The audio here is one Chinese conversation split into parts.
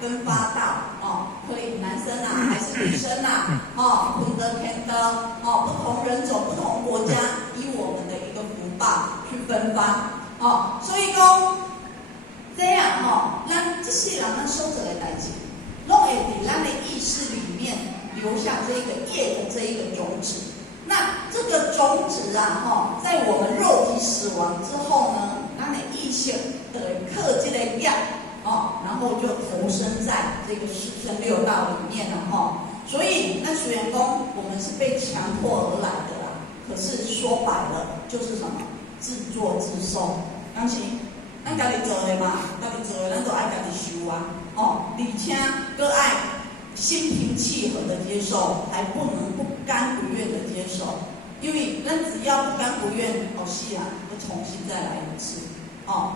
跟发到可以男生还是女生分得偏的不同人种、不同国家，以我们的一个福报去分发所以讲这样咱这些人咱所做的代志，拢会在咱的意识里面留下这个业的这一个种子。那这个种子在我们肉体死亡之后呢，咱的意识的刻这个业然后就投身在这个十生六道里面了所以那虽然说我们是被强迫而来的啦，可是说白了就是什么？自作自受。当时咱家己做的嘛，家己做的咱都爱家己修而且搁爱心平气和的接受，还不能不甘不愿的接受，因为咱只要不甘不愿是啊，就重新再来一次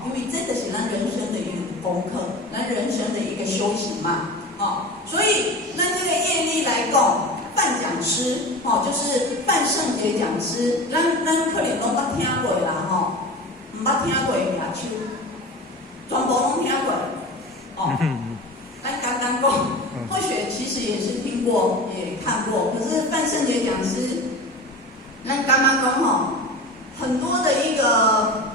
因为这个是咱人生的一个功课，咱人生的一个修行嘛所以那这个业力来讲，范讲师就是范圣杰讲师，咱可能拢捌听过啦唔捌听过名手，全部拢听过咱刚刚讲，或许其实也是听过也看过，可是范圣杰讲师，咱刚刚讲很多的一个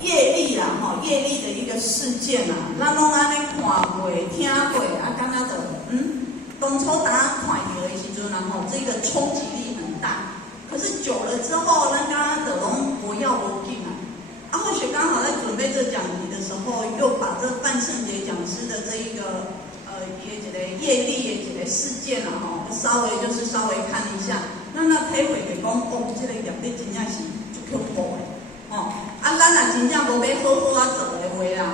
业力啦业力的一个事件咱拢安尼看过、听过敢若就当初大家看到的时阵这个冲击力很大，可是久了之后，咱敢若就拢无要无紧或许刚好在准备这讲题的时候，又把这范圣杰讲师的这一个一个业力的一个事件稍微看一下，那体会就讲这个业力真正是足恐怖的咱若真正无要好好做的话啦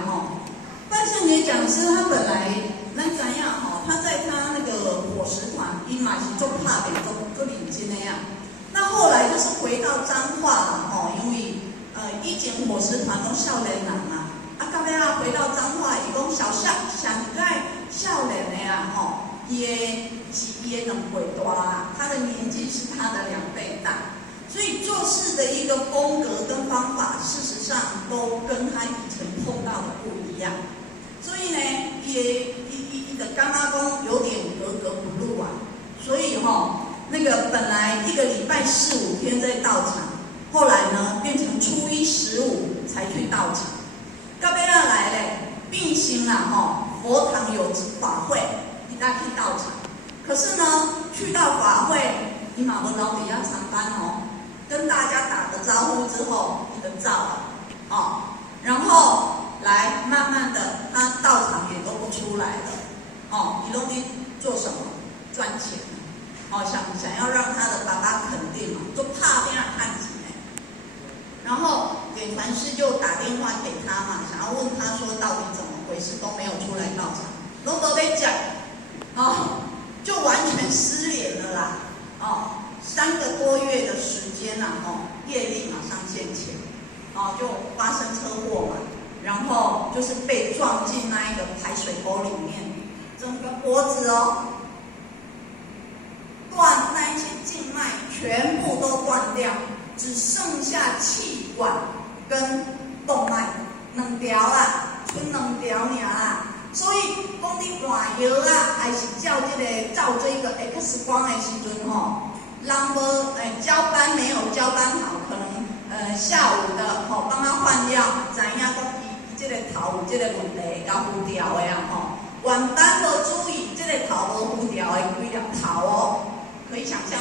范圣杰讲师他本来咱知影他在他那个伙食团，伊嘛是做拍片做认真的那后来就是回到彰化啦因为以前伙食团拢少年人到尾回到彰化，伊讲上在少年的伊的2岁大啦，他的年纪是他的2倍大，所以做事的一个风格跟方法，事实上都跟他以前碰到的不一样，所以呢，伊的感觉讲有点格格不入所以那个本来1个礼拜4、5天在道场，后来呢变成初一15才去道场，到尾来咧并行佛堂有法会，伊才去道场，可是呢去到法会，伊嘛无留底下上班跟大家打个招呼之后，伊就走了然后来慢慢的，他道场也都不出来了伊拢去做什么？赚钱想要让他的爸爸肯定就怕变看钱然后点传师就打电话给他想要问他说到底怎么回事，都没有出来道场，拢都在讲就完全失联了啦3个多月的时间业力马上现前就发生车祸然后就是被撞进那一个排水沟里面，整个脖子断，那一些静脉全部都断掉，只剩下气管跟动脉2条剩2条尔所以讲你换药还是照这个 X 光的时阵人无交班没有交班好，可能下午的帮他换药，知影讲伊这个头有这个问题，甲浮条的晚班无注意，这个头无浮条的规粒头可以想象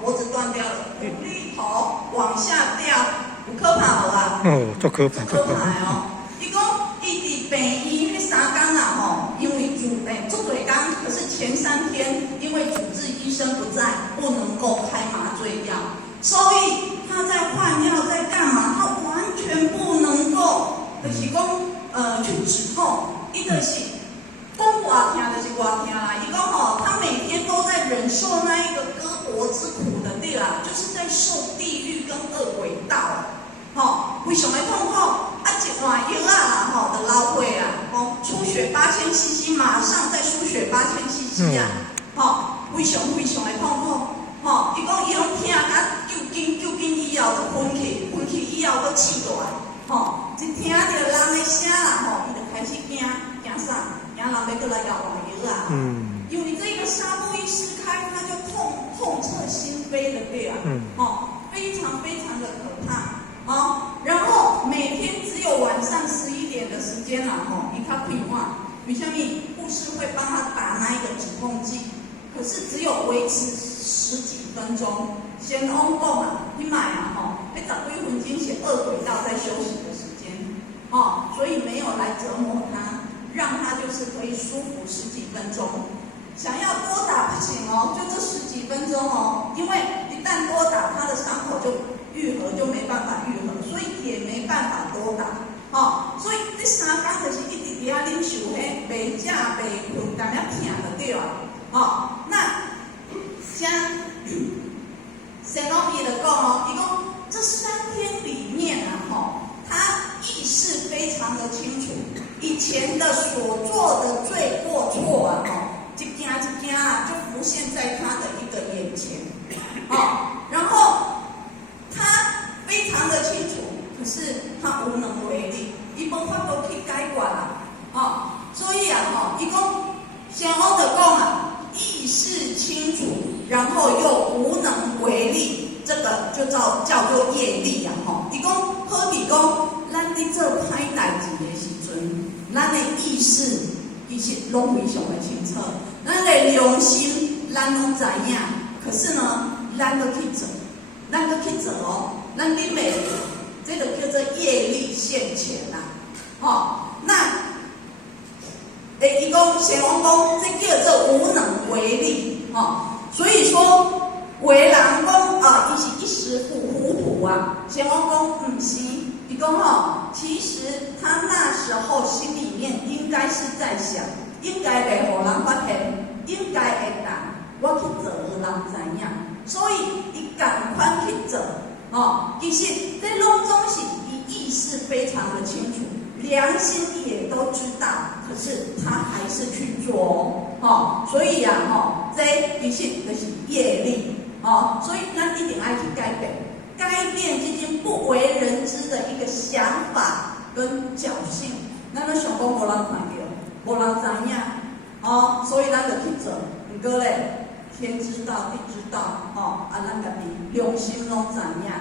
脖子断掉了，5粒头往下掉，有可怕无足可怕，可怕伊讲伊伫病院迄3天因为做对工，可是前3天因为主治医生不在，不能够开麻醉药，所以他在换药在干嘛？他完全不能够，就是讲去止痛，伊就是讲偌痛就是偌痛啦。伊讲他每天都在忍受那一个割脖之苦的对啦，就是在受地狱跟恶鬼道非常的痛苦一换药就流血出血8000cc， 马上再输血8000cc非常的痛苦伊讲伊拢痛救紧以后就昏去以后就气大一听到人的声伊就开始惊啥？惊流人要过来咬我药啊。因为这个纱布一撕开，它就痛彻心扉的对啊。非常非常的可怕。然后每天只有晚上11点的时间啦，一看屁话，为什么护士会帮他打那一个止痛剂？可是只有维持10几分钟。先翁讲啊，你买啊，那10几分钟是2轨道在休息的时间，所以没有来折磨他，让他就是可以舒服10几分钟。想要多打不行哦，就这10几分钟哦，因为一旦多打，他的伤口就愈合就没办法愈合，所以也没办法多打。所以这3天就是一直在恁受迄袂食袂困，但要疼就对了。那像神龙伊就讲伊讲这3天里面啊，他意识非常的清楚，以前的所做的罪过错啊，一件一件就浮现在他的一个眼前。然后他非常的清楚，可是他无能为力，伊无法度去解决啦。所以啊，伊讲神龙就讲啊。意识清楚，然后又无能为力，这个就叫做业力啊！伊讲好比讲，咱伫做歹代志的时阵，咱的意识其实拢非常的清楚，咱的良心咱拢知影，可是呢，咱都去做，咱啉袂住，这个叫做业力现前啦！那。伊讲神王讲，这叫做无能为力，所以说，有的人讲伊是一时糊涂啊。神王讲不是，伊讲其实他那时候心里面应该是在想，应该袂互人发现，应该会当我去做，人知影，所以伊赶快去做。其实这拢总是伊意识非常的清楚。良心也都知道，可是他还是去做所以这其实就是业力所以咱一定要去改变这种不为人知的一个想法跟侥幸。咱都想讲无人看到，无人知影所以咱就去做。不过咧，天知道，地知道咱家己良心拢知影。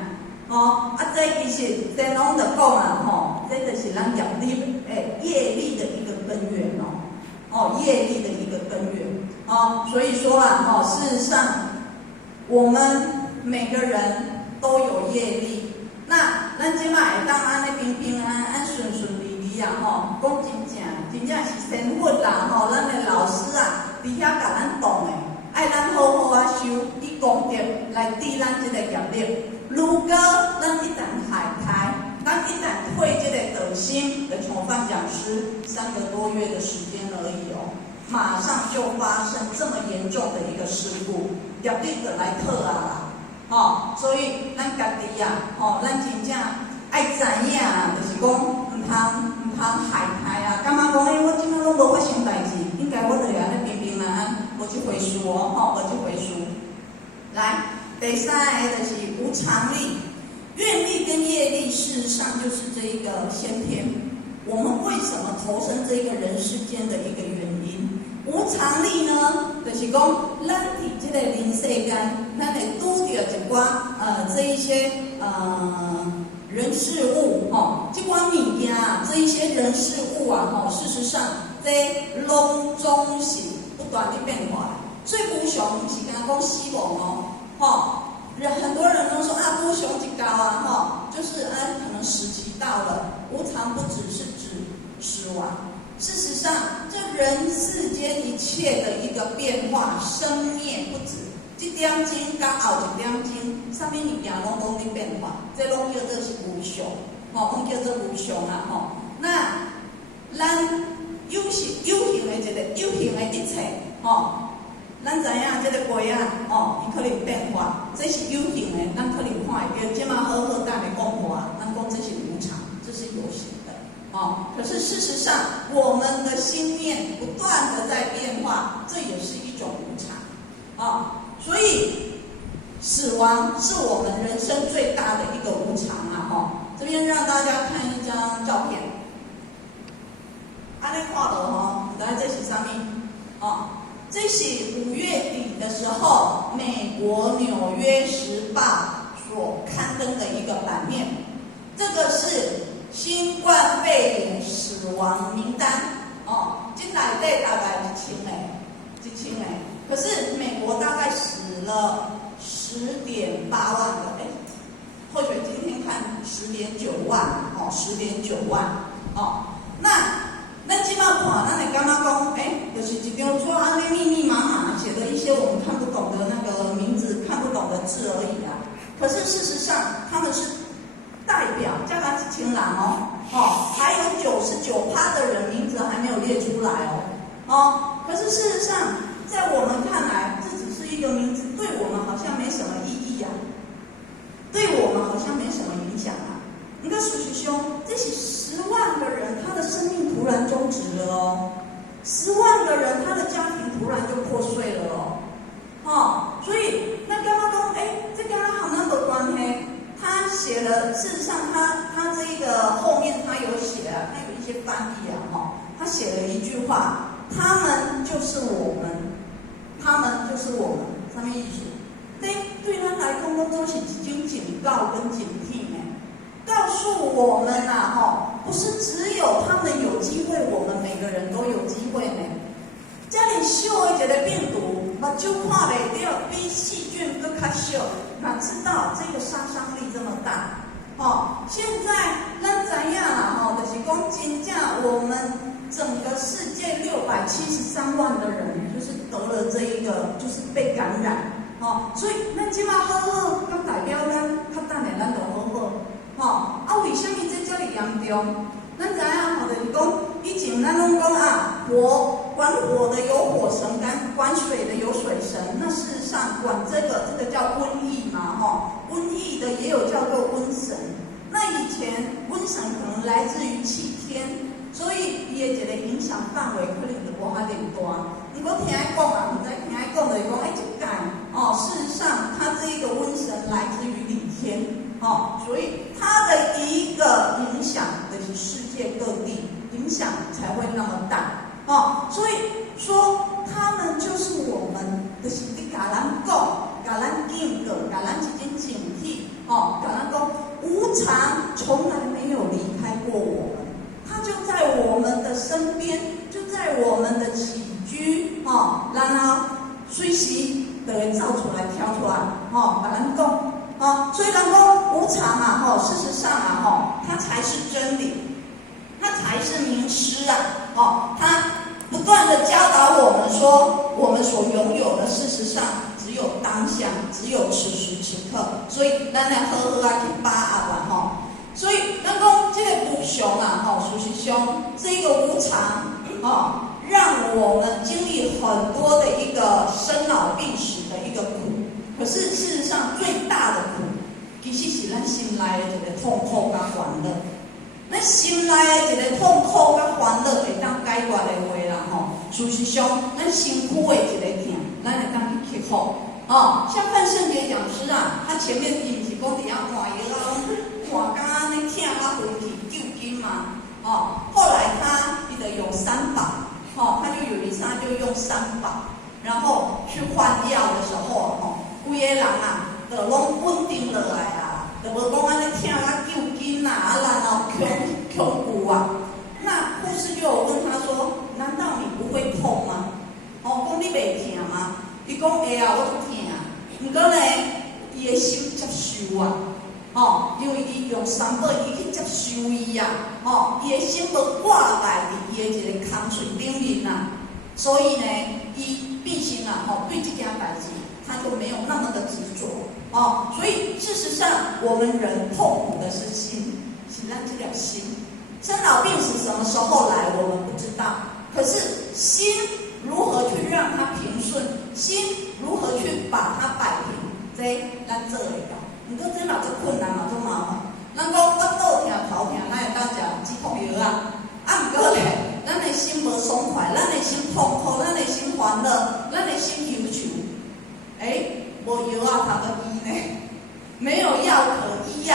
这其实神龙就讲啦，这就是咱业力的一个根源业力的一个根源所以说啦事实上我们每个人都有业力。那咱即摆会当安尼平平安安、顺顺利利讲真正是神佛啦咱的老师伫遐甲咱讲的，爱咱好好修，以功德来抵咱这个业力。如果咱一旦海苔，咱一旦会这个德心的从范讲师3个多月的时间而已马上就发生这么严重的一个事故，业力就来讨啦所以咱家己咱真正爱知影，就是讲唔通海苔感觉讲我今仔拢无发生代志，应该我就安尼平平安安，无去回书无去回书。来。第3个就是无常力，愿力跟业力，事实上就是这一个先天，我们为什么投身这个人世间的一个原因。无常力呢，就是讲咱伫这个人世间，咱会拄着一寡这一些人事物这款物件这一些人事物事实上这拢总是不断的变化。最无常不是讲死亡很多人都说无常一到就是可能时期到了。无常不只是指死亡，事实上这人世间一切的一个变化，生灭不止，一点钟甲后一点钟，啥物物件拢在变化，这拢叫做是无常拢叫做无常那咱有形的一切咱知影这个杯伊可能变化，这是有形的，咱可能看会到。即马好好咱来讲话，咱讲这是无常，这是有形的可是事实上，我们的心念不断的在变化，这也是一种无常所以死亡是我们人生最大的一个无常这边让大家看一张照片，安尼看到知影这是啥这是5月底的时候，美国《纽约时报》所刊登的一个版面。这个是新冠肺炎死亡名单这内底大概1000个，可是美国大概死了10.8万个，或许今天看10.9万10.9万那基本上咱会感觉讲，就是一张纸安尼密密麻麻写的一些我们看不懂的那个名字、看不懂的字而已啊。可是事实上，他们是代表加达几千人还有99%的人名字还没有列出来可是事实上，在我们看来，这只是一个名字，对我们好像没什么意义啊，对我们好像没什么影响啊。你看，事实上，这是10万个人，他的生命突然终止了10万个人，他的家庭突然就破碎了所以那刚刚说，这跟他好像没关系。他写了，事实上他这个后面他有写他有一些翻译他写了一句话：他们就是我们，他们就是我们，什么意思？对他来讲，都是一种警告跟警惕告诉我们不是只有他们有机会，我们每个人都有机会这样小的一个病毒，目睭看不到，比细菌更较小，哪知道这个杀伤力这么大？现在咱知影啦，就是讲真正我们整个世界673万的人，就是得了这一个，就是被感染所以咱即马好好，咁代表咱较等下咱就好好为什么这么严重？咱知影就是讲以前咱拢讲管火的有火神，管水的有水神。那事实上管这个叫瘟疫嘛瘟疫的也有叫做瘟神。那以前瘟神可能来自于气天，所以伊的一个影响范围可能就无遐尼大。如果听讲唔知听讲就是讲这届事实上他这一个瘟神来自于李天所以他的一个影响就是世界各地影响才会那么大所以说他们就是我们，就是你甲人讲，甲咱警告，甲咱一种警惕甲咱讲无常从来没有离开过我们，他就在我们的身边，就在我们的起居然后随时就会造出来挑出来甲咱讲所以人讲无常事实上它才是真理，它才是名师它不断的教导我们说，我们所拥有的事实上只有当下，只有此时此刻，所以咱来好好去把握所以咱讲这个无常事实上这个无常让我们经历很多的一个生老病死的一个苦，可是事实上最大的苦其实是咱心内的一个痛苦跟烦恼。咱心内的一个痛苦跟烦恼会当解决的话啦事实上咱身躯的一个痛咱会当去克服像范圣杰讲师他前面伊不是讲底下换药换到安尼痛昏去救筋嘛后来他就用3宝他就有一次他就用3宝，然后去换药的时候规个人就拢稳定落来就无讲安尼痛救筋然后恐怖那护士就有问他说：“难道你不会痛吗？”讲你袂痛吗？伊讲会我就痛不过呢，伊的心接受因为伊用3宝伊去接受伊伊的心无挂在伊的一个空嘴顶面所以呢，伊毕竟对这件代志他就没有那么的执着所以事实上我们人痛苦的是心，是咱这条心。生老病死什么时候来我们不知道，可是心如何去让它平顺，心如何去把它摆平，这咱做会到。不过这嘛做困难嘛做麻烦。咱讲我肚痛头痛，咱会当食止痛药不过咧，咱的心无爽快，咱的心痛苦，咱的心烦恼，咱的心忧愁。无药通得医呢，没有药可医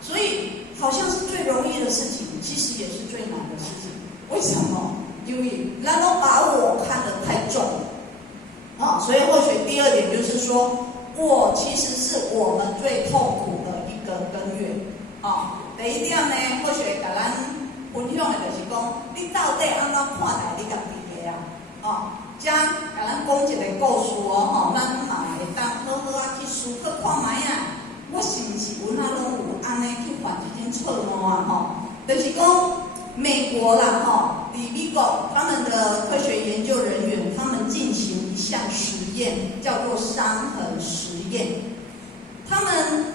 所以好像是最容易的事情，其实也是最难的事情。为什么？因为咱都把我看得太重所以或许第二点就是说，我其实是我们最痛苦的一个根源。第一点呢，或许甲咱分享的就是讲，你到底安怎看待你家己的啊？这甲咱讲一个故事咱嘛会当好好去思考看卖我是不是有拢有安尼去犯这种错误就是讲美国啦在美国他们的科学研究人员，他们进行一项实验，叫做伤痕实验。他们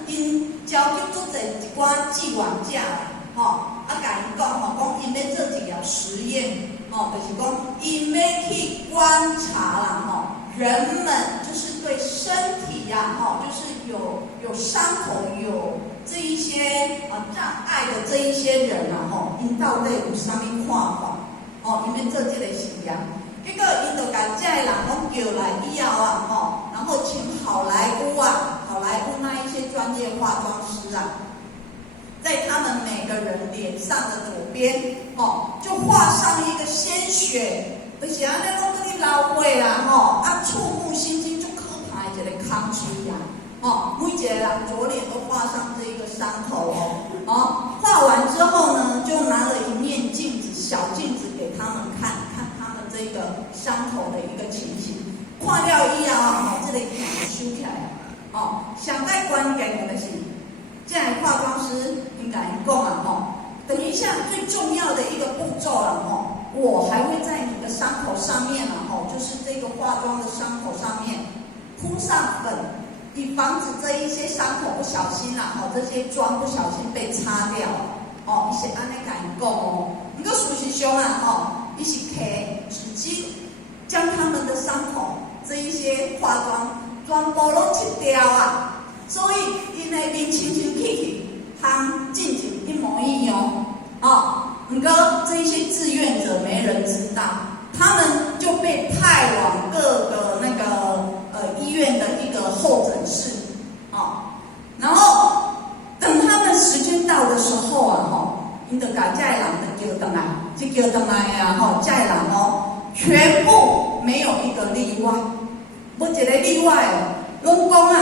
因召集做者一寡计划者甲因讲因要做一项实验就是讲因要去观察啦人们就是对身体就是有伤口有这一些障碍的这一些人因到底有啥物看法因要做这个实验。结果因就把这个人拢叫来以后然后请好莱坞那一些专业化妆师在他们每个人脸上的左边就画上一个鲜血，就是安尼拢跟你流血啦触目心惊，就可怕的一个空区每一个人左脸都画上这一个伤口画完之后呢，就拿了一面镜子，小镜子给他们看他们这个伤口的一个情形。看了以后这个镜子收起来上在关键的就是，这个化妆师应该讲等一下最重要的一个步骤我还会在你的伤口上面就是这个化妆的伤口上面铺上粉，以防止这一些伤口不小心这些妆不小心被擦掉伊是安尼甲因讲不过事实上伊是摕纸巾将他们的伤口这一些化妆全部拢切掉所以因的面清清气气，和近景一模一样不过这一些志愿者没人知道，他们就被派往各个那个医院的一个候诊室然后等他们时间到的时候因就把这个人就叫回来，这叫回来这个人全部没有一个例外，无一个例外拢讲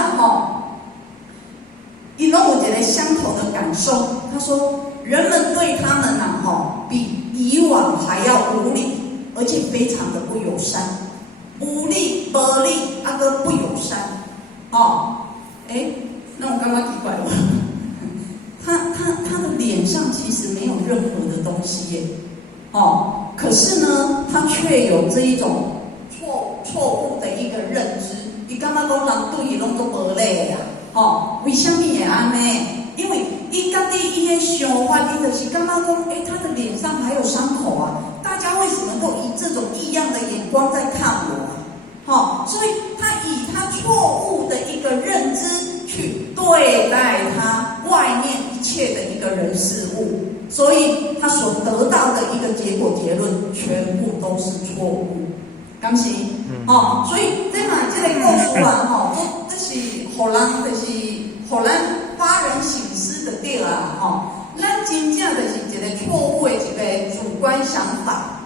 伊拢有一个相同的感受。他说，人们对他们比以往还要无理，而且非常的不友善，无理、无理个不友善那我刚刚奇怪了，他的脸上其实没有任何的东西耶可是呢，他却有这一种错误的一个认知，伊感觉讲人对伊拢都无礼为什么会安呢？因为伊家己伊的想法，伊就是感觉讲，他的脸上还有伤口大家为什么都以这种异样的眼光在看我所以他以他错误的一个认知去对待他外面一切的一个人事物，所以他所得到的一个结果结论全部都是错误。敢是所以这嘛这个故事这是互人发人省思的对咱真正就是一个错误的一个主观想法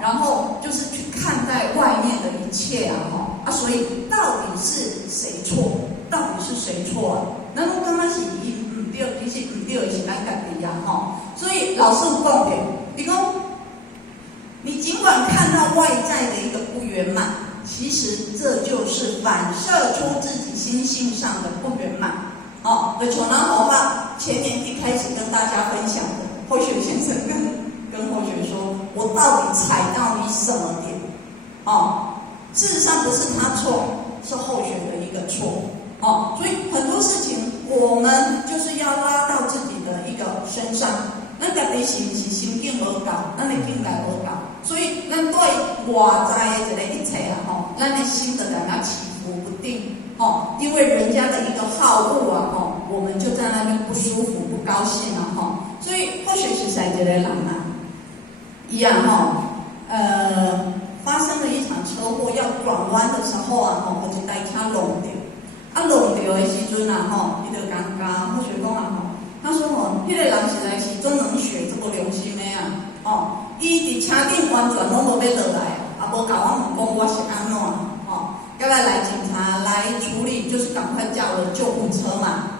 然后就是去看待外面的一切所以到底是谁错？到底是谁错咱讲感觉是伊唔对，其实唔对的是咱家己所以老师有讲的，你讲你尽管看到外在的一个不圆满，其实这就是反射出自己心性上的不圆满就像咱前年一开始跟大家分享的，后学先生跟后学说，我到底踩到你什么点事实上不是他错，是后学的一个错所以很多事情我们就是要拉到自己的一个身上，咱家己是不是心境无够，咱的境界无够，所以咱对外在的一切咱的心就在那起伏不定因为人家的一个好恶我们就在那边不舒服不高兴所以或许是在这个人一样发生了一场车祸，要转弯的时候有一台车弄到弄到的时阵伊就讲或许讲他说迄个人实在是真冷血，这么良心的伊伫车顶完全拢无要落来无甲我问讲我是安怎甲要不要来警察来处理？就是赶快叫了救护车嘛，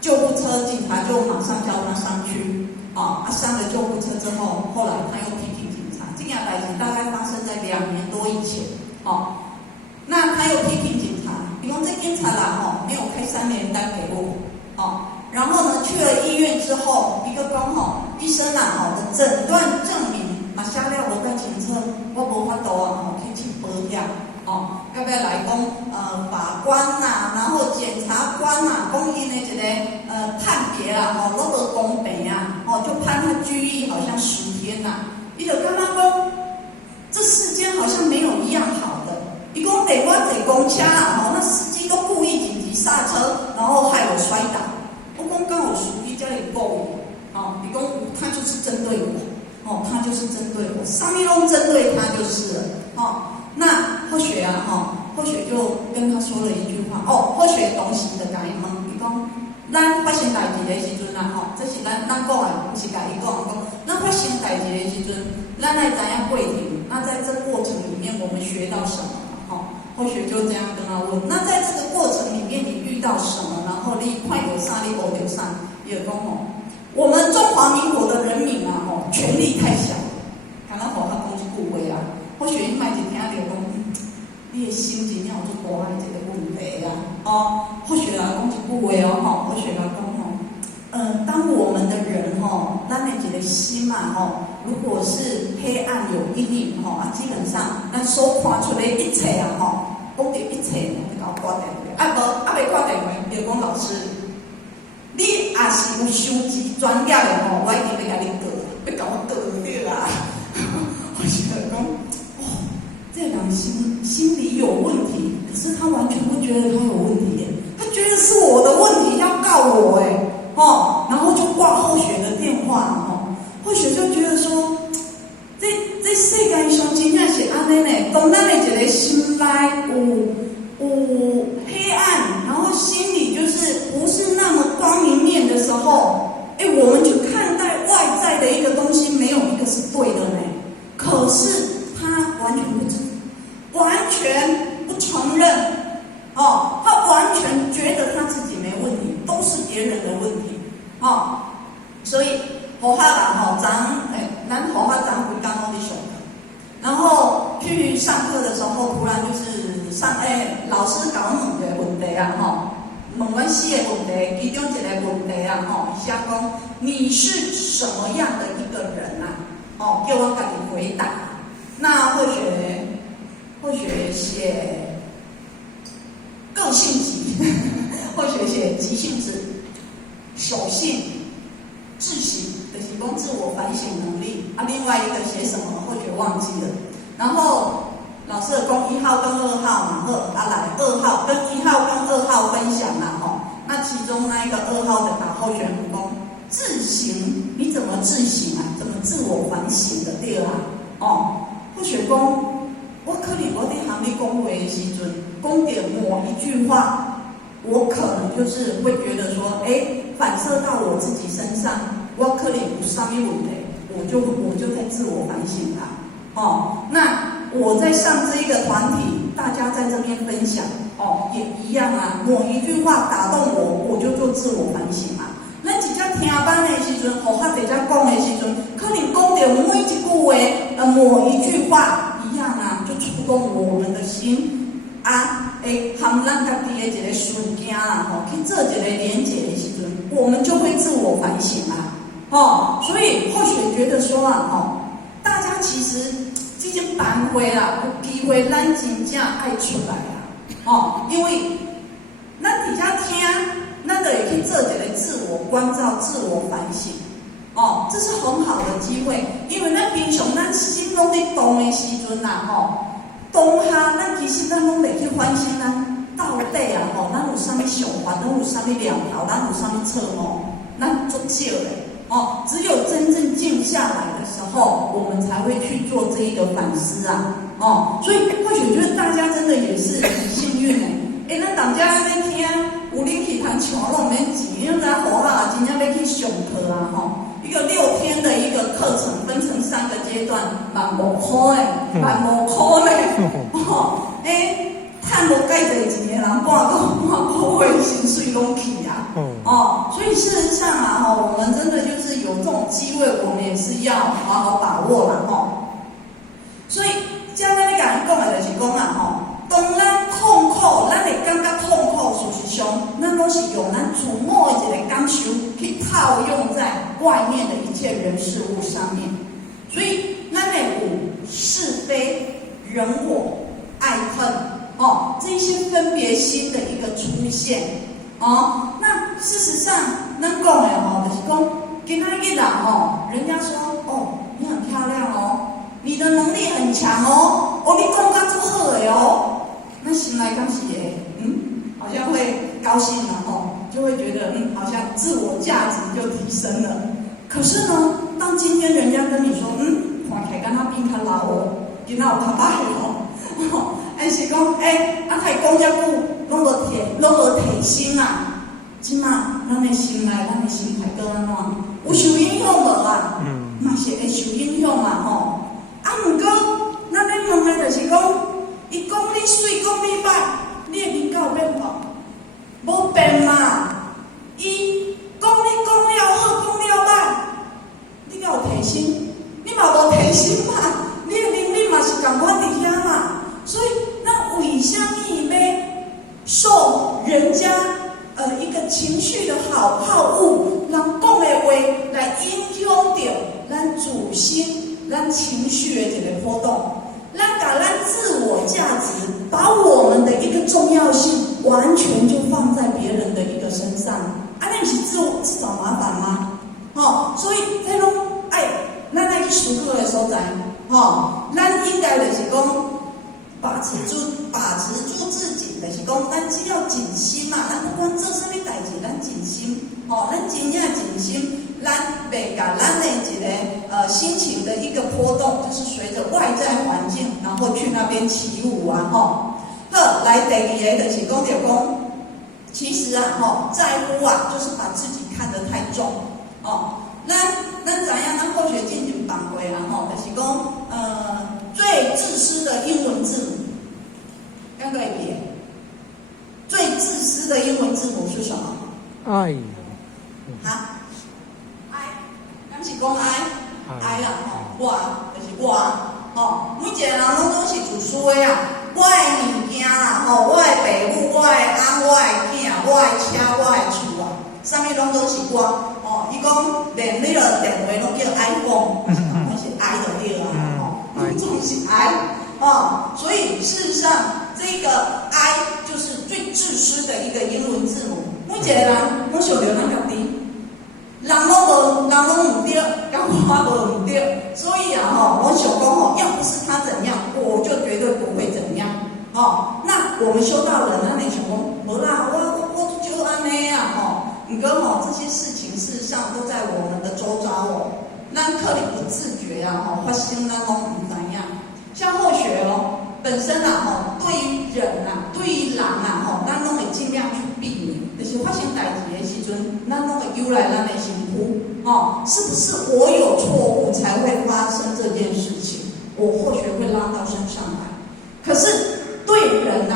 救护车警察就马上叫他上去，上了救护车之后，后来他又批评警察，这件事情大概发生在2年多以前，那他又批评警察，比如这警察啦，没有开3联单给我，然后呢去了医院之后，一个讲医生的诊断证明嘛写了无带清楚，我无法度去请保险，要不要来讲法官呐，然后检察官呐，讲因的一个判别啦，都无公平啊，就判他拘役好像10天呐，伊就感觉讲这世间好像没有一样好的。伊讲连我坐公车啊，那司机都故意紧急刹车，然后害我摔倒。我讲刚好属于这里故意，伊讲他就是针对我，他就是针对我，上面都针对他就是了，那或许或许就跟他说了一句话，或许同时就甲伊问，伊讲咱发生代志的时阵这是咱讲的，不是甲伊讲，咱发生代志的时阵，咱来知影过程，那在这过程里面我们学到什么？或许就这样跟他问，那在这个过程里面你遇到什么？然后你快点上，你我点上，也讲我们中华民国的人民权力太小，敢若他讲一句话啊，或许你卖一听到讲，你的心真正有做大的一个问题啊，或许来讲一句话或许来讲当我们的人咱的一个心嘛如果是黑暗有阴影基本上咱所看出来一切讲到一切就甲我挂电话，没挂电话，就讲老师，你也是有伤极专业的我一定要甲你告，要甲我告对啦。我觉得讲，这人心里有问题，可是他完全不觉得他有问题耶，他觉得是我的问题，要告我然后就挂后学的电话后学就觉得说，这世界上真正是安尼呢，当咱的一个心内有黑暗，然后心里就是不是那么光明面的时候，我们去看待外在的一个东西，没有一个是对的呢。可是他完全不承认，他完全觉得他自己没问题，都是别人的问题，所以好哈啦咱好哈咱规工拢伫上课，然后去上课的时候，突然就是老师甲我问一个问题问阮4个问题，其中一个问题伊写讲你是什么样的一个人叫我家己回答。那或许写个性集，或许写急性子、守信、自省，就是讲自我反省能力另外一个写什么，或许忘记了。然后老师讲1号跟2号嘛，来2号跟1号跟2号分享啦那其中那一个2号的候选人讲自省，你怎么自省怎么自我反省的对啦或许讲我可能我在行你讲话的时阵，讲点某一句话，我可能就是会觉得说，反射到我自己身上，我可能有啥物问题，我就在自我反省啦。那我在上这一个团体，大家在这边分享，也一样某一句话打动我，我就做自我反省咱一只听班的时阵，互较侪只讲的时阵，可能讲到每一句话，某一句话一样就触动我们的心含咱家己的一个瞬间去做一个连结的时阵，我们就会自我反省所以或许觉得说大家其实这种班会啦，有机会咱真正爱出来因为咱伫遮听，咱就会去做一个自我关照、自我反省这是很好的机会，因为咱平常咱心拢在动的时阵当下咱其实咱拢袂去反省咱到底咱有啥物想法，咱有啥物两条，咱有啥物错咱足少嘞只有真正静下来的时候，我们才会去做这一个反思所以或许觉得大家真的也是很幸运咱大家在听，有恁去通抢拢免钱，因为咱好真正要去上课一个6天的一个课程，分成3个阶段，15000的，15000的趁无介侪钱的人，半个月薪水拢去啊。所以事实上啊，我们真的就是有这种机会，我们也是要好好把握啦，所以，像咱咧甲人讲的，就是讲啊，当咱痛苦，咱会感觉痛苦，事实上，咱拢是用咱自我的一个感受去套用在外面的一切人事物上面。所以，咱会有是非、人我、爱恨，这些分别心的一个出现，那事实上，咱讲的就是讲，今仔日啊，人家说，你很漂亮哦。你的能力很强哦，你讲得足好的哦，那心内敢是会，好像会高兴了就会觉得好像自我价值就提升了。可是呢，当今天人家跟你说，看起来敢若变较老哦，今仔有较歹哦，还是讲，太讲遮久，拢无提升啊。即马咱的心内，咱的心态搁安怎？有受影响无啊？嘛是会受影响嘛毋过，咱咧问的就是讲，伊讲你水，讲你歹，你的人格有变无？无变嘛。伊讲你了好，讲了歹，你敢有提升？你嘛无提升嘛？你的能力嘛是共款伫遐嘛？所以，咱为什么要受人家一个情绪的好恶，人讲的话来影响到咱自心？咱情绪的一个波动，咱把咱自我价值，把我们的一个重要性完全就放在别人的一个身上，那不是自找麻烦吗？所以这种咱来去思考的所在，咱应该就是讲把持住自己，就是讲咱只要静心嘛，咱不管做什么代志，咱静心，咱真正静心。咱袂甲咱的一个心情的一个波动，就是随着外在环境，然后去那边起舞啊，好，来第二个就是讲其实啊，在乎啊，就是把自己看得太重，咱怎样？咱后学进行绑回啦，就是讲最自私的英文字母，刚刚一最自私的英文字母是什么？爱。是讲爱啦，我就是我，每一个人拢是自私的啊。我的物件啦，我的爸母，我的翁，我的囝，我的车，我的厝啊，啥物拢是我。伊讲连那个电话拢叫 iPhone， 那是爱就对啦，总是爱。所以事实上，这个爱就是最自私的一个英文字母。每一个人拢想着咱家己。人拢唔对，跟我无唔对，所以我想讲要不是他怎样，我就绝对不会怎样。那我们修道人，那你想讲，无啦，我就安尼啊，不过这些事情事实上都在我们的周遭咱可能不自觉啊，发生咱拢唔知样。像后学本身对于人对于人咱拢会尽量去避免。就是发生代志的时阵，咱拢会由来咱的心夫，是不是我有错误才会发生这件事情？我或许会拉到身上来。可是对人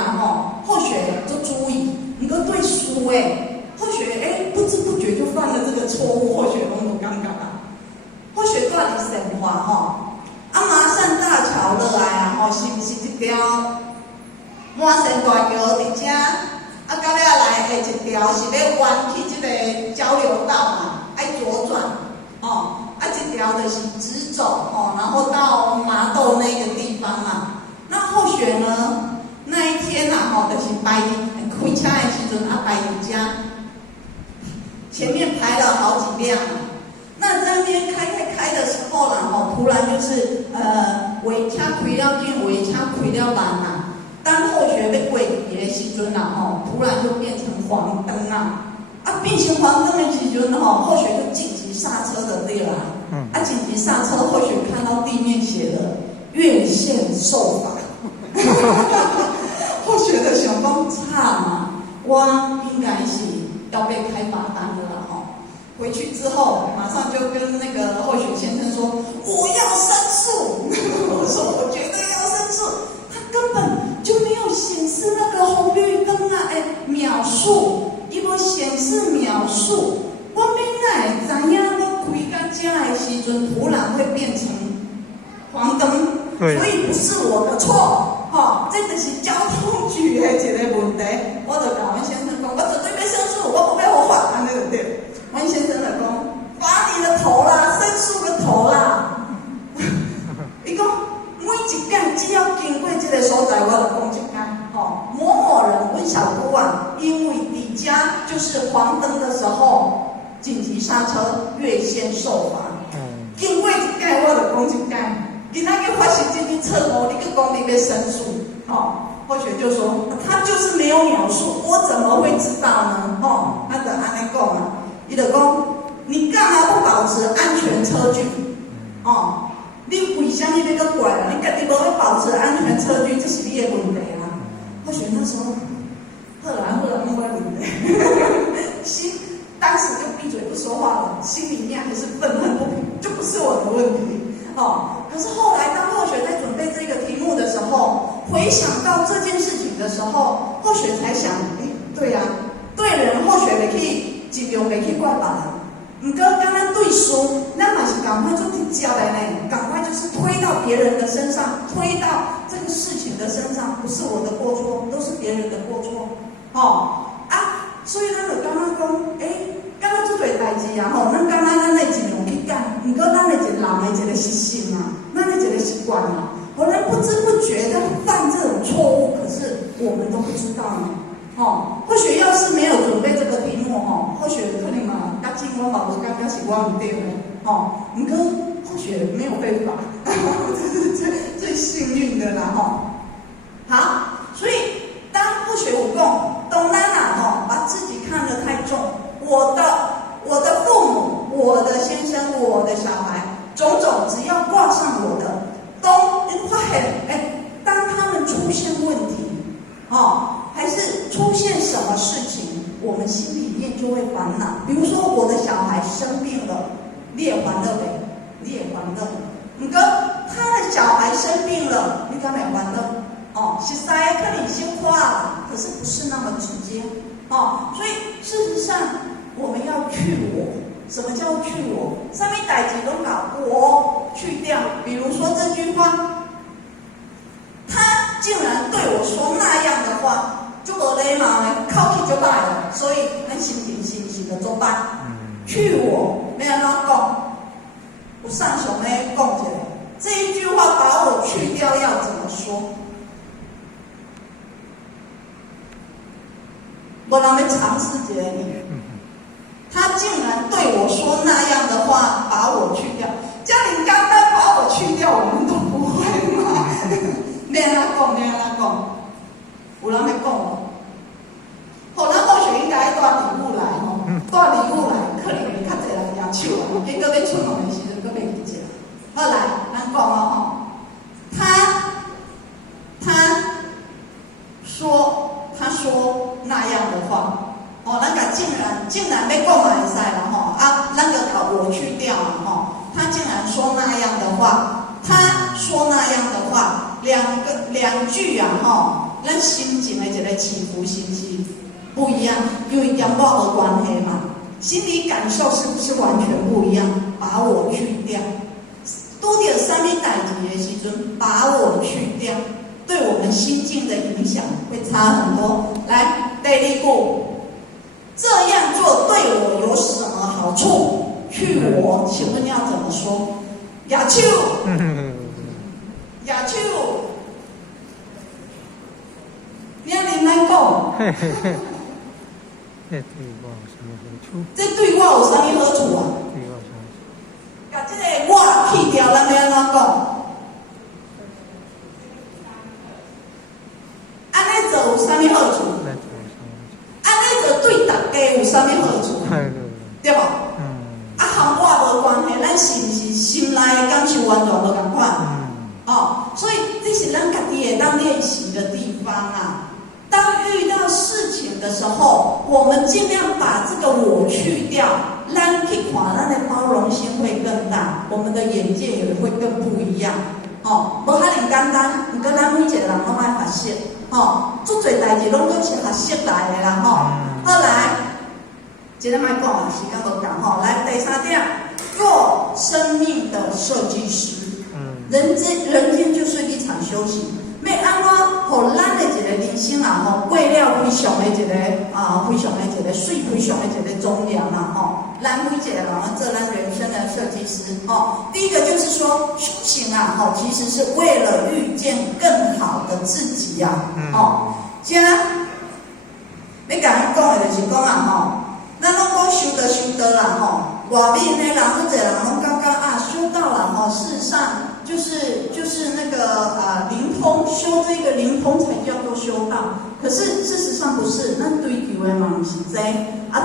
或许就注意，你个对书或许不知不觉就犯了这个错误，或许拢有尴尬或许到底神话麻山大桥落来是不是一条满山大桥伫遮？到了来下一条是要弯去这个交流道嘛，爱左转一条就是直走然后到麻豆那个地方嘛。那后学呢，那一天就是开车的时阵排伫遮，前面排了好几辆。那在那边开的时候突然就是尾车开了紧，尾车开了慢当后学要过去的时阵突然就变成黄灯变成黄灯的时阵后学就紧急刹车的对啦。紧急刹车，后学看到地面写了院线受罚。后学的想讲差嘛，我应该是要被开罚单的啦回去之后，马上就跟那个后学先生说，我要申诉。我说我绝对要申诉，他根本就没有显示那个红绿灯啊，秒数，伊要显示秒数，我们哪会知影我开到这的时阵，突然会变成黄灯？所以不是我的错，这就是交通局的一个问题。我就甲阮先生讲，我绝对要申诉，我不要违法，安尼就对。阮先生就讲，罚你的头啦，申诉的头啦。伊讲每一间只要经过这个所在，我就讲一间，某某人阮小姑啊，因为底家就是黄灯的时候紧急刹车，越线受罚。经过一间，我就讲一间。今仔日发生这件车祸，你去讲你要申诉，或许就说他就是没有描述，我怎么会知道呢？他就安尼讲啊，伊就讲你干嘛不保持安全车距？你为什么要个怪啊？你家己无要保持安全车距，这是你的问题啊。或许那时候，后来没问题，当时就闭嘴不说话了，心里面还是愤恨不平，就不是我的问题。可是后来当或许在准备这个题目的时候，回想到这件事情的时候，或许才想，对啊，对人或许袂去尽量袂去怪别人，不过刚刚对书，咱嘛是赶快做直接的呢，赶快就是推到别人的身上，推到这个事情的身上，不是我的过错，都是别人的过错，所以咱就刚刚讲，刚刚做对代志啊，咱刚刚咱会尽量去干，不过咱的一个人的一个习性啊，咱的一个习惯啊，可能不知不觉在犯这种错误，可是我们都不知道呢。或许要是没有准备这个题目，或许可能嘛，甲今我嘛无感觉是我唔对的，不过或许没有被罚，这是最幸运的啦，好，所以当不学武功，当咱把自己看得太重，我的父母、我的先生、我的小孩，种种只要挂上我的，都发现，当他们出现问题，还是出现什么事情，我们心里面就会烦恼。比如说我的小孩生病了，你也烦恼呗，你也烦恼。不过他的小孩生病了，你敢会烦恼？实在可能先夸了，可是不是那么直接。所以事实上我们要去我。什么叫去我？上面代志都把我去掉。比如说这句话，他竟然对我说那样的话，就无礼貌的，口气就歹了，所以咱心情是不是就作歹？去我要安怎讲？我上上咧讲一下，这一句话把我去掉要怎么说？我人要尝试一下呢。他竟然对我说那样的话，把我去掉。叫你刚刚把我去掉，我们都不会吗？没安怎讲，没安怎讲，有人要讲哦。好，咱或许应该带礼物来带礼物来，可能会较侪人举手啊。结果要出门的时阵，搁袂记起来。好来，咱讲哦他说那样的话。咱个竟然被购买赛了咱个把我去掉了他竟然说那样的话，他说那样的话，两句啊咱心情的一个起伏是不是不一样？因为跟我有关系嘛，心理感受是不是完全不一样？把我去掉，拄到什么代志的时阵，把我去掉，对我们心境的影响会差很多。来，第二句。这样做对我有什么好处？去我，请问要怎么说？亚秋，你要你来讲。这对我有啥物好处啊？把这个我去掉，咱要安怎讲？安尼做有啥物好处？对大家有啥物好处？对不？和我无关系，咱是不是心内的感受完全无同款？所以这是咱家己会当练习的地方啊。当遇到事情的时候，我们尽量把这个我去掉，咱去看，咱的包容性会更大，我们的眼界也会更不一样。无遐尼简单，不过咱每一个人拢爱发现。足侪代志拢都是学习来的啦，好来，今天卖讲啊，时间无够来第3点，做生命的设计师。人间就是一场修行，要安怎互咱的一个人生啊，过了非常的一个非常的一个水，非常的一个庄严啦，咱每一个人做咱人生的设计师，第一个就是说修行啊，其实是为了遇见更好的自己呀，现在要甲咱讲的就是讲啊，咱拢讲修道啦，外面的人足侪人拢感觉啊，修道啦，事实上就是那个灵通，修这个灵通才叫做修道。可是事实上不是，咱追求的嘛不是这，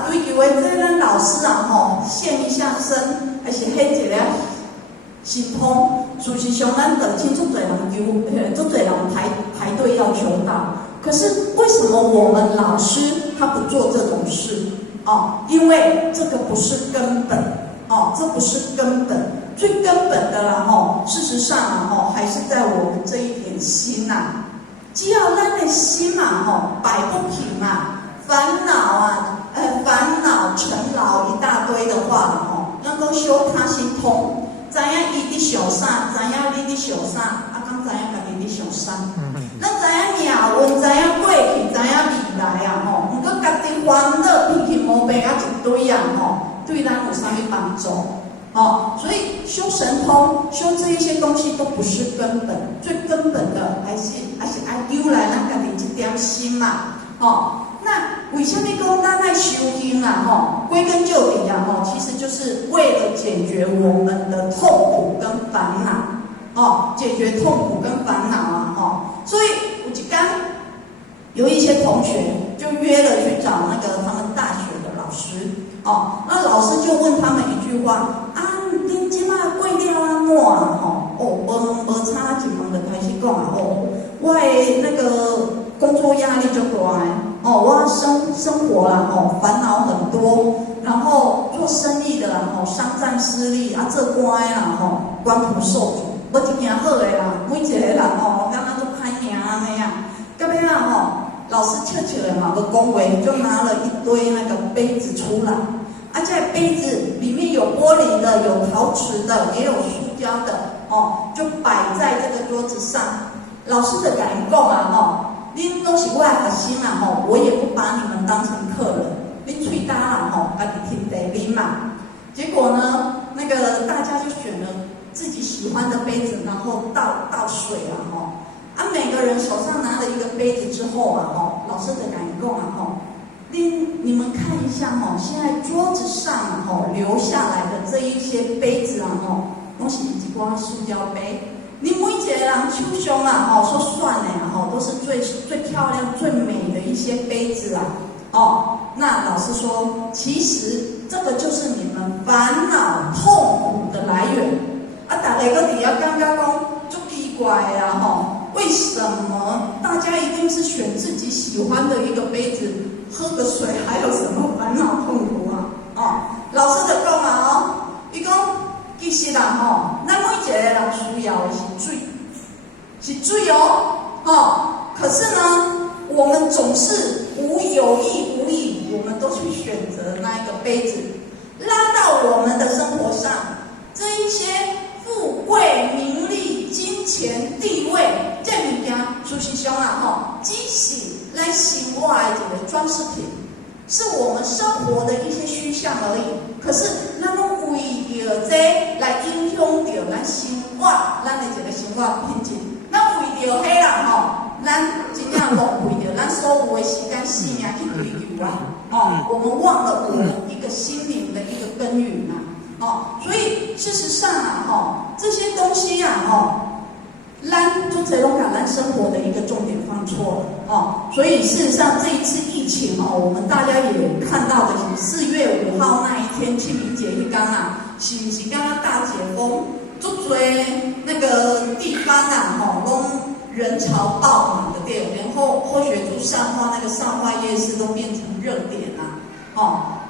追求的这咱老师啊，现一下身，还是迄一个心通。事实上，咱等清足侪人足侪人排队要求道。可是为什么我们老师他不做这种事？因为这个不是根本，这不是根本。最根本的啦，事实上还是在我们这一点心呐。只要咱的心嘛，摆不平嘛，烦恼尘劳一大堆的话，咱讲修他心通，知影伊伫想啥，知影你伫想啥，敢知影家己伫想啥。咱知影命运，知影过去，知影未来啊，毋过家己烦恼脾气毛病一堆啊，对咱有啥物帮助？所以修神通、修这一些东西都不是根本，最根本的还是爱丢来咱家己一点心嘛。那为什么讲咱爱修行啊？归根究底啊，其实就是为了解决我们的痛苦跟烦恼，解决痛苦跟烦恼啊，所以有一些同学就约了去找那个他们大学的老师。那老师就问他们一句话恁即马过了安怎无差一问就开始讲我的那个工作压力就大我生活啦烦恼很多，然后做生意的啦商战失利做官的啦官途受阻，无一件好的啦，每一个人敢若都歹命安尼啊，到尾老师笑笑的嘛，无讲话，就拿了一堆那个杯子出来。这杯子里面有玻璃的，有陶瓷的，也有塑胶的，就摆在这个桌子上。老师的感讲恁都是我的学生啦我也不把你们当成客人，恁嘴大啦家己听得啉嘛。结果呢，那个大家就选了自己喜欢的杯子，然后倒水每个人手上拿了一个杯子之后老师的感讲你们看一下现在桌子上留下来的这一些杯子拢是一挂塑胶杯。你每一个人手上说算的都是最漂亮、最美的一些杯子那老师说，其实这个就是你们烦恼痛苦的来源大家搁底下刚刚讲就奇怪为什么大家一定是选自己喜欢的一个杯子喝个水，还有什么烦恼痛苦老师就讲他讲其实啦咱每一个人需要的是水可是呢，我们总是有意无意，我们都去选择那一个杯子，拉到我们的生活上，这一些富贵、名利、金钱、地位，这物件事实上只是咱生活的一个装饰品，是我们生活的一些虚像而已。可是咱拢为着这来影响到咱生活，咱的一个生活品质。咱为着迄啦咱真正浪费着咱所有的时间、性命去追求我们忘了我们一个心灵的一个根源所以事实上这些东西咱就这种咱生活的一个重点放错了所以事实上这一次疫情我们大家也看到的是4月5号那一天清明节一天是不是刚刚大解封，足多那个地方拢人潮爆满的店，连后学族上花那个上花夜市都变成热点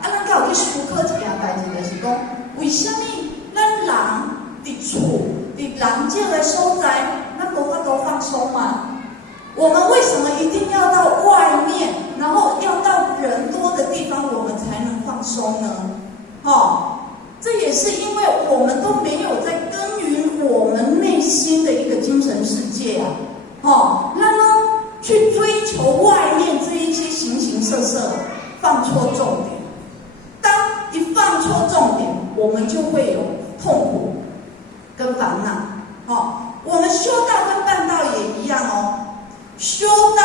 咱才有去思考一件代志，就是讲为什么咱人伫厝伫人少的所在，咱无法度放松嘛？我们为什么一定球外面这一些形形色色放错重点。当一放错重点，我们就会有痛苦跟烦恼。我们修道跟办道也一样哦。修道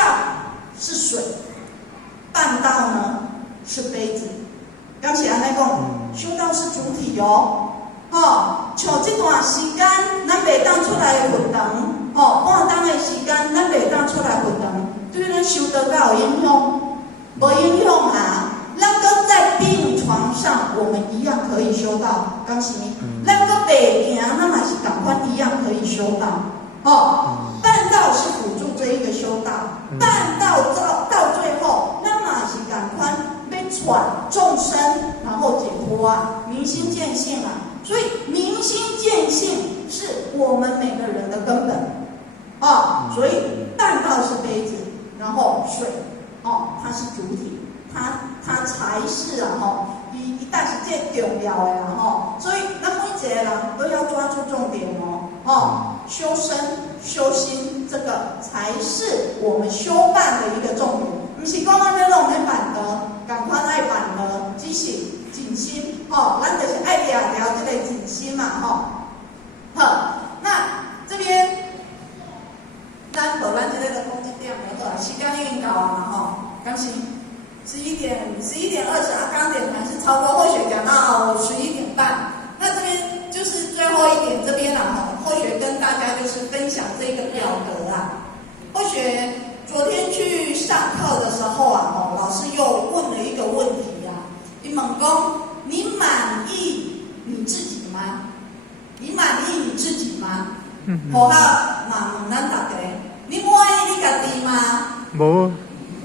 是水，办道呢是杯子。刚才安尼讲，修道是主体哦。像这段时间，咱袂当出来活动，半冬的时间，咱袂当出来活动，对咱修道有影响？无影响啊！咱搁在病床上，我们一样可以修道。刚是，咱搁袂行，那嘛是同款一样可以修道。办道是辅助这一个修道，办道到最后，那嘛是同款要传众生，然后解脱啊，明心见性啊。所以明心见性是我们每个人的根本所以办道是杯子，然后水它是主体，它才是一旦是最重要的所以咱每一个人都要抓住重点修身修心，这个才是我们修办的一个重点。不是讲咱要弄咧办道，赶快爱办道，只是静心咱就是爱聊这个静心嘛好，那这边咱这个讲一点就好，时间已经到了嘛刚是11点20刚点还是超过，或许讲到11点半。那这边就是最后一点，这边或许跟大家就是分享这个表格或许昨天去上课的时候老师又问了一个问题你问讲你满意你自己吗？你满意你自己吗？好咱大家，你满意你家己吗？无。